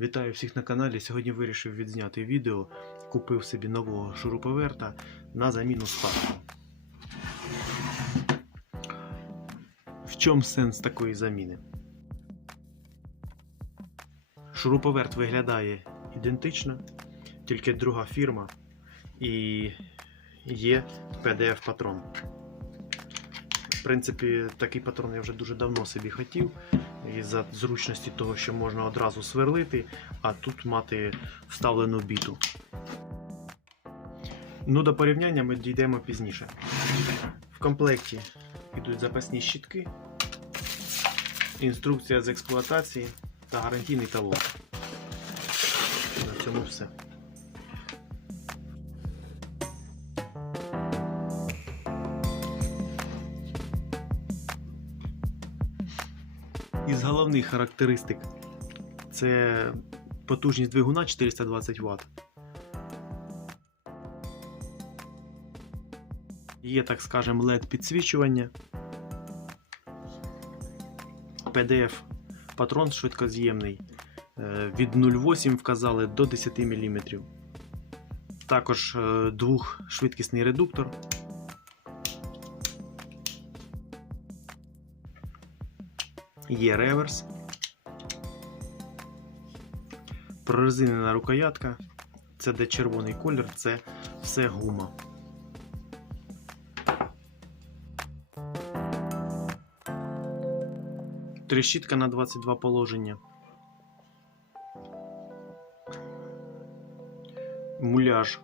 Вітаю всіх на каналі. Сьогодні вирішив відзняти відео. Купив собі нового шуруповерта на заміну старого. В чому сенс такої заміни? Шуруповерт виглядає ідентично, тільки друга фірма і є PDF патрон. Принципі, такий патрон я вже дуже давно собі хотів. І за зручності того, що можна одразу сверлити, а тут мати вставлену біту. Ну, до порівняння ми дійдемо пізніше. В комплекті йдуть запасні щітки, інструкція з експлуатації та гарантійний талон. На цьому все. Із головних характеристик це потужність двигуна 420 Вт. Є, так скажемо, LED підсвічування. PDF патрон швидкоз'ємний. Е, Від 0,8 вказали до 10 мм. Також е, двохшвидкісний редуктор. Є реверс. Прорезинена рукоятка. Це де червоний колір, це все гума. Трещітка на 22 положення. Муляж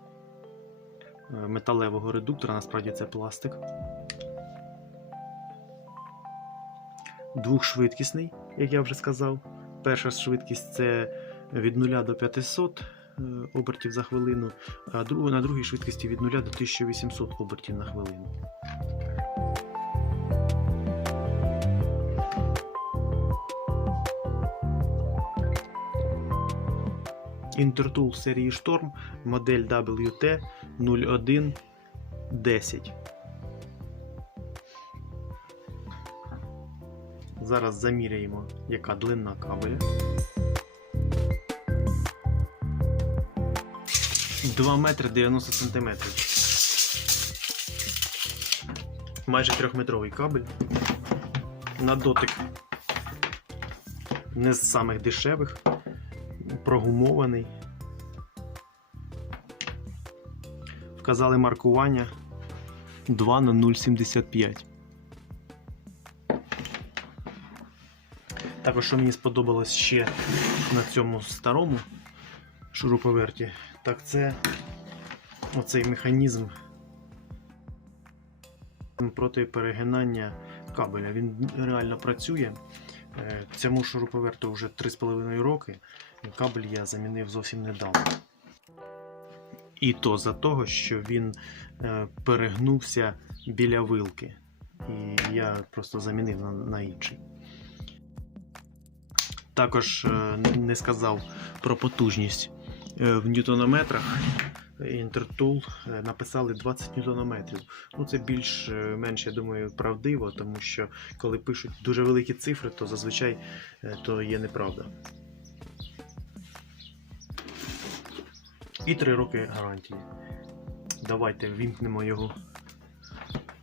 е, металевого редуктора, насправді це пластик. Двохшвидкісний, як я вже сказав. Перша швидкість це від 0 до 500 е, обертів за хвилину, а на другій швидкості від 0 до 1800 обертів на хвилину. Intertool серії Storm модель WT 0110. Зараз заміряємо, яка длина кабеля. 2 метри 90 сантиметрів. Майже 3-метровий кабель. На дотик не з самих дешевих, прогумований. Вказали маркування 2 на 0,75. Також, що мені сподобалось ще на цьому старому шуруповерті, так це оцей механізм проти перегинання кабеля. Він реально працює. Е, Цьому шуруповерту вже 3,5 роки. Кабель я замінив зовсім недавно. І то за того, що він е, перегнувся біля вилки. І я просто замінив на, на інший. Також е, не сказав про потужність Е, в ньютонометрах. Intertool е, написали 20 ньютонометрів. Ну це більш-менш, я думаю, правдиво, тому що коли пишуть дуже великі цифри, то зазвичай то є неправда. І 3 роки гарантії. Давайте вімкнемо його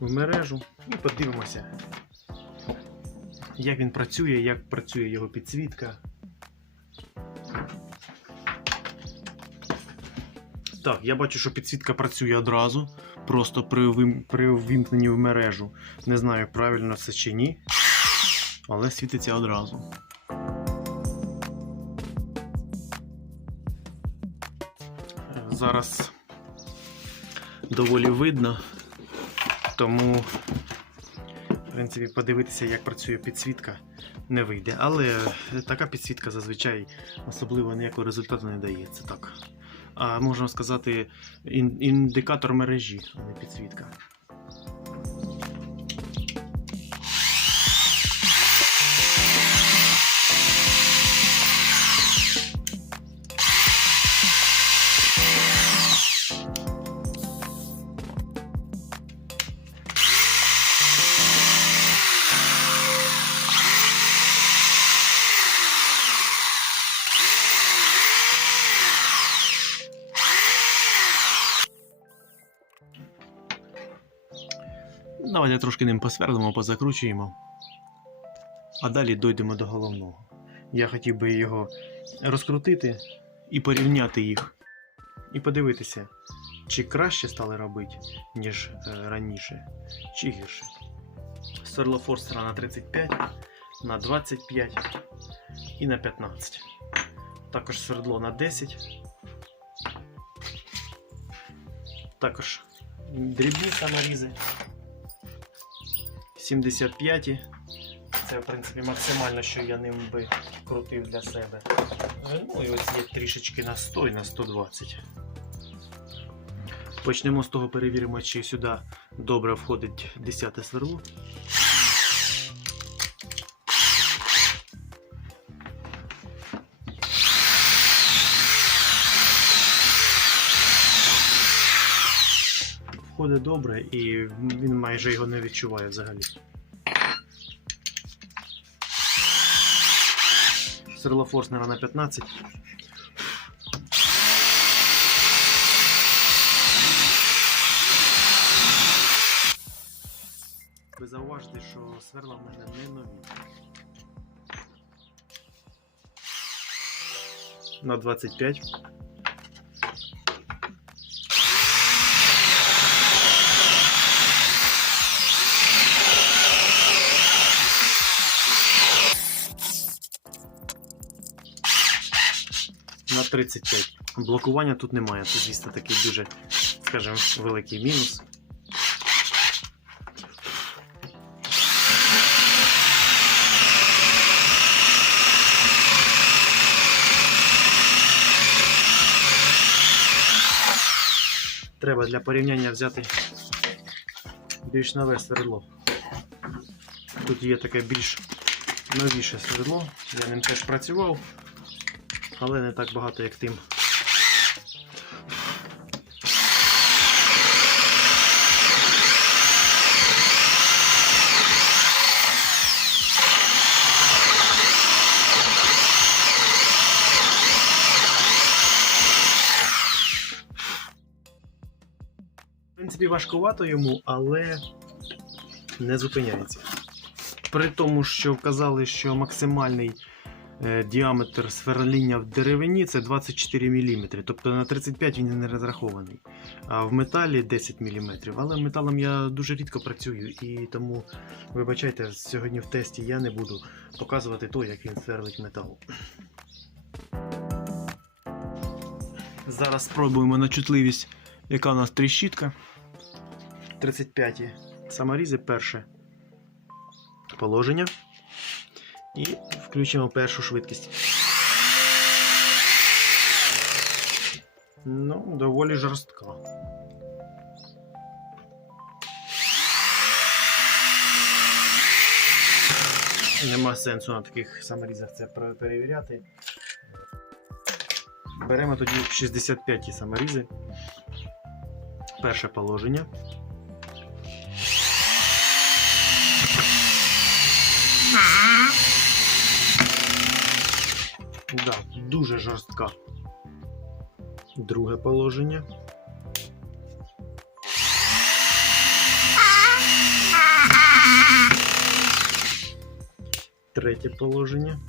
в мережу і подивимося, як він працює, як працює його підсвітка. Так, я бачу, що підсвітка працює одразу, просто при, вим... при ввімкненні в мережу. Не знаю, правильно це чи ні, але світиться одразу. Зараз доволі видно, тому, принципі, подивитися, як працює підсвітка, не вийде. Але така підсвітка зазвичай особливо ніякого результату не дає. Це так. А можна сказати, ін- індикатор мережі, а не підсвітка. Давайте трошки ним посверлимо, позакручуємо. А далі дійдемо до головного. Я хотів би його розкрутити і порівняти їх. І подивитися, чи краще стали робити, ніж е, раніше, чи гірше. Сверло Форстера на 35, на 25 і на 15. Також свердло на 10. Також дрібні саморізи. 75. Це, в принципі, максимально, що я ним би крутив для себе. Е, Ну і ось є трішечки на 100 і на 120. Почнемо з того, перевіримо, чи сюди добре входить 10 сверло. Входить добре і він майже його не відчуває взагалі. Сверло Форснера на 15. Ви зауважите, що сверла в мене не нові. На 25. 35. Блокування тут немає. Це дійсно такий дуже, скажімо, великий мінус. Треба для порівняння взяти більш нове свердло. Тут є таке більш новіше свердло. Я ним теж працював, але не так багато, як тим. Принципі, важкувато йому, але не зупиняється. При тому, що вказали, що максимальний діаметр сверління в деревині це 24 мм, тобто на 35 він не розрахований. А в металі 10 мм. Але металом я дуже рідко працюю і тому, вибачайте, сьогодні в тесті я не буду показувати то, як він сверлить метал. Зараз спробуємо на чутливість, яка у нас тріщітка. 35 саморізи перше положення. І включимо першу швидкість. Ну, доволі жорстка. Нема сенсу на таких саморізах це перевіряти. Беремо тоді 65 саморізи. Перше положення. Да, дуже жорстка. Друге положення. Третє положення.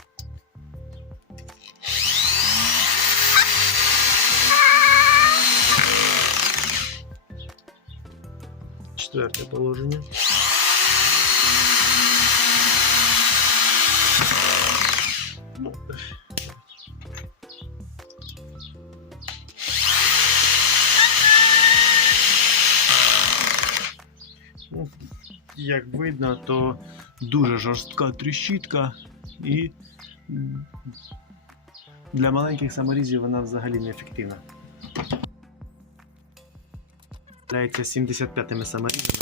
Четверте положення. Ну, Як видно, то дуже жорстка тріщітка і для маленьких саморізів вона взагалі неефективна. Являється 75-ми саморізами.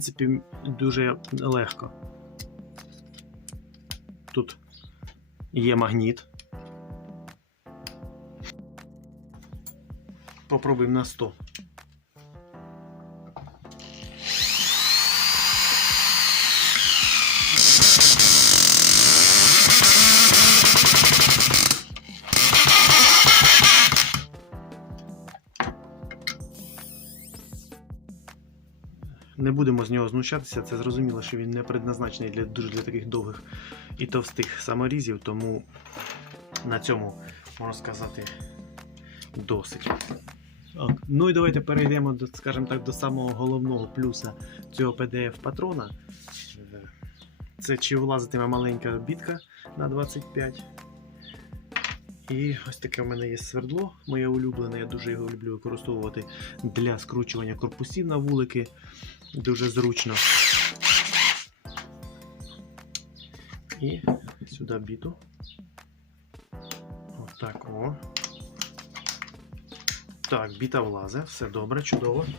Принципі, дуже легко. Тут є магніт. Попробуємо на 100. Будемо з нього знущатися, це зрозуміло, що він не предназначений для дуже для таких довгих і товстих саморізів, тому на цьому, можна сказати, досить. Так, ну і давайте перейдемо до, скажімо так, до самого головного плюса цього PDF-патрона. Це чи влазитиме маленька бітка на 25. І ось таке в мене є свердло, моє улюблене, я дуже його люблю використовувати для скручування корпусів на вулики. Дуже зручно. І сюди біту. Отак о. Так, біта влазе, все добре, чудово. –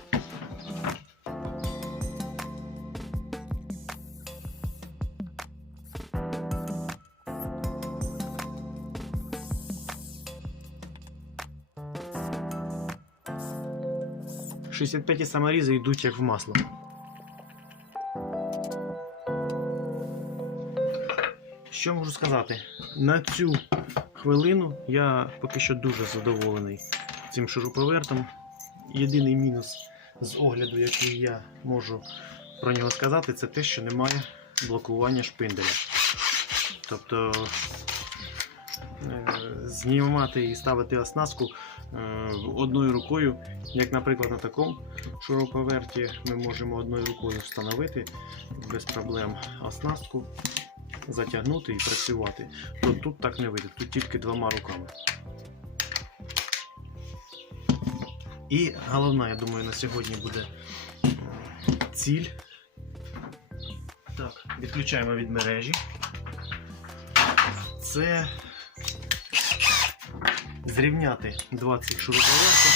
65 саморізи йдуть як в масло. Що можу сказати? На цю хвилину я поки що дуже задоволений цим шуруповертом. Єдиний мінус з огляду, який я можу про нього сказати, це те, що немає блокування шпинделя. Тобто е, знімати і ставити оснастку е, одною рукою, як, наприклад, на такому шуруповерті ми можемо одною рукою встановити без проблем оснастку, затягнути і працювати. То тут так не вийде, тут тільки двома руками. І головна, я думаю, на сьогодні буде ціль. Так, відключаємо від мережі. Це зрівняти 20 шуруповертів,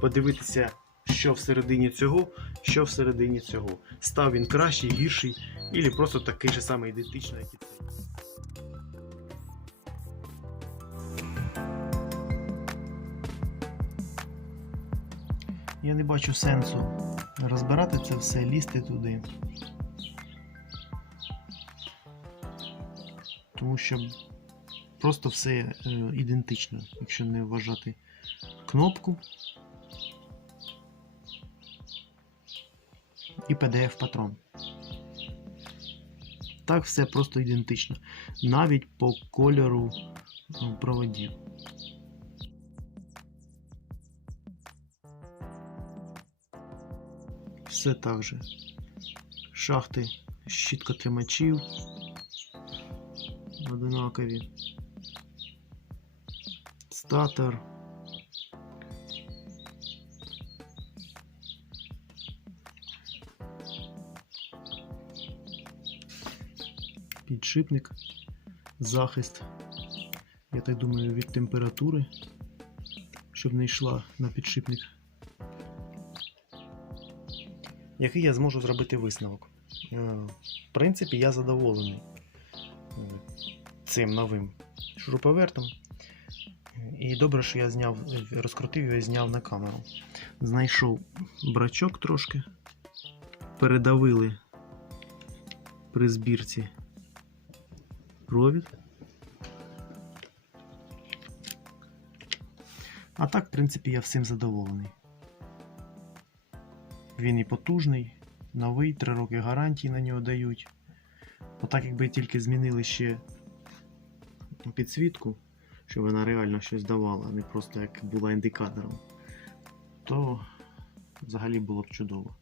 подивитися, що всередині цього, що всередині цього. Став він кращий, гірший, або просто такий же самий ідентичний, як. Я не бачу сенсу розбирати це все, лізти туди. Тому що просто все е, ідентично, якщо не вважати кнопку і PDF-патрон. Так все просто ідентично. Навіть по кольору ну, проводів. Все так же. Шахти щіткотримачів одинакові. Статор. Підшипник, захист, я так думаю, від температури, щоб не йшла на підшипник який я зможу зробити висновок. Е, В принципі, я задоволений е, цим новим шуруповертом. І добре, що я зняв, розкрутив його і зняв на камеру. Знайшов брачок трошки, передавили при збірці провід. А так, в принципі, я всім задоволений. Він і потужний, новий, 3 роки гарантії на нього дають. Отак, якби тільки змінили ще підсвітку, щоб вона реально щось давала, а не просто як була індикатором, то взагалі було б чудово.